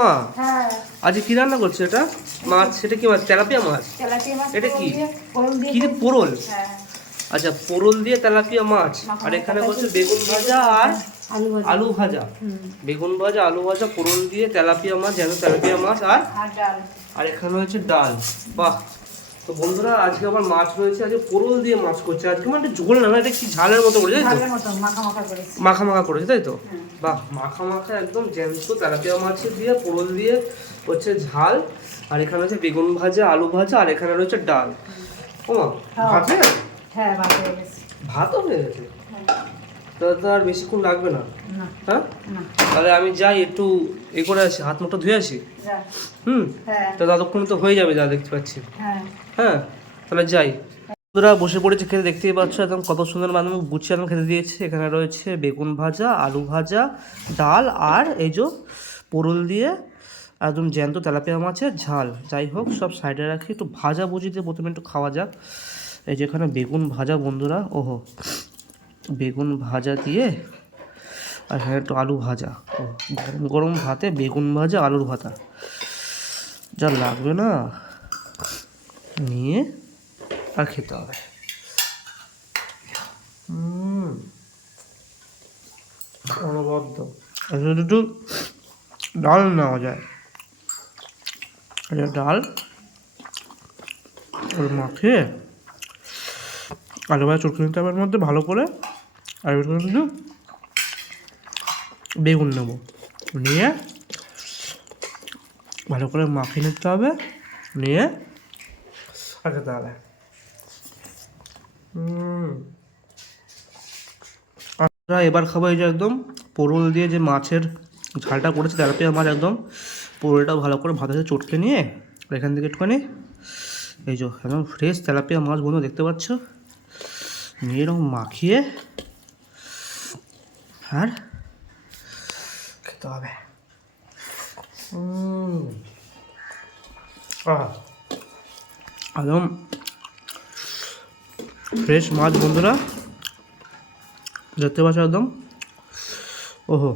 হ্যাঁ, আজ কি রান্না করছো? এটা মাছ, সেটা কি মাছ? তেলাপিয়া মাছ। এটা কি কি পোরল? আচ্ছা, পোরল দিয়ে তেলাপিয়া মাছ। আর এখানে করছে বেগুন ভাজা আর আলু ভাজা। বেগুন ভাজা, আলু ভাজা, পোরল দিয়ে তেলাপিয়া মাছ, যেন তেলাপিয়া মাছ আর এখানে হচ্ছে ডাল। বাহ! তো বন্ধুরা, আজকে আবার মাছ রয়েছে। আজকে পোরল দিয়ে মাছ করছে। আজকে মানে ঝোল না, এটা কি ঝালের মতো করেছে, তাই তো? মাখা মাখা করেছে, তাই তো? বাহ, মাখা মাখা একদম জ্যান্ত তেলাপিয়া মাছ দিয়ে পোরল দিয়ে হচ্ছে ঝাল। আর এখানে হচ্ছে বেগুন ভাজা, আলু ভাজা, আর এখানে রয়েছে ডাল। ও মা, ভাত হয়ে গেছে? হ্যাঁ, ভাতও হয়ে গেছে। তাহলে তো আর বেশিক্ষণ লাগবে না। হ্যাঁ, তাহলে আমি যাই, একটু এ করে আসি, হাত মুখটা ধুয়ে আসি। তো ততক্ষণ তো হয়ে যাবে, যা দেখতে পাচ্ছি। হ্যাঁ, তাহলে যাই। বন্ধুরা বসে পড়েছে খেতে, দেখতেই পাচ্ছ একদম কত সুন্দর মানুষ গুছিয়ে একদম খেতে দিয়েছে। এখানে রয়েছে বেগুন ভাজা, আলু ভাজা, ডাল, আর এই যে পোরল দিয়ে একদম জ্যান্ত তেলাপিয়া মাছের ঝাল। যাই হোক, সব সাইডে রাখি, একটু ভাজা ভুজি দিয়ে প্রথমে একটু খাওয়া যাক। এই যে এখানে বেগুন ভাজা বন্ধুরা, ওহো, বেগুন ভাজা দিয়ে, আর এখানে একটু আলু ভাজা। ও, গরম গরম ভাতে বেগুন ভাজা, আলুর ভাতা, যা লাগবে না, নিয়ে আর খেতে হবে। অনবদ্য। একটু ডাল নেওয়া যায়, ডাল ওর মাখিয়ে আলু ভাজা চটকে নিতে হবে এর মধ্যে ভালো করে। আর একটু বেগুন নেবো, নিয়ে ভালো করে মাখিয়ে নিতে হবে, নিয়ে আর খেতে হবে। আমরা এবার খাবো এই যে একদম পোরল দিয়ে যে মাছের ঝালটা করেছে, তেলাপিয়া মাছ, একদম পোরলটা ভালো করে ভাতের সাথে চটকে নিয়ে এখান থেকে একটুখানি, এই যে একদম ফ্রেশ তেলাপিয়া মাছ বন্ধু দেখতে পাচ্ছ, নিয়ে এরকম মাখিয়ে আর খেতে হবে। একদম ফ্রেশ মাছ বন্ধুরা, দেখতে পাচ্ছ একদম। ওহো,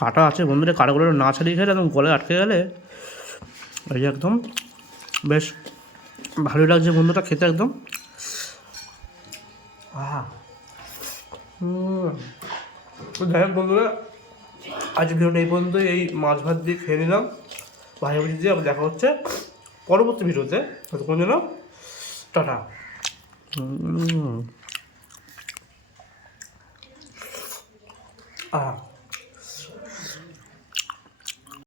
কাটা আছে বন্ধুরা, কাটাগুলো না ছাড়িয়ে খেলে একদম গলায় আটকে গেলে এই যে একদম বেশ ভালোই লাগছে বন্ধুরা খেতে একদম। যাই হোক বন্ধুরা, আজ ভিডিওটা এই পর্যন্ত। এই মাছ ভাত দিয়ে খেয়ে নিলাম, ভাই বুঝি দিয়ে। দেখা হচ্ছে পরবর্তী ভিডিওতে, ততক্ষণ যেন টাটা। আহা।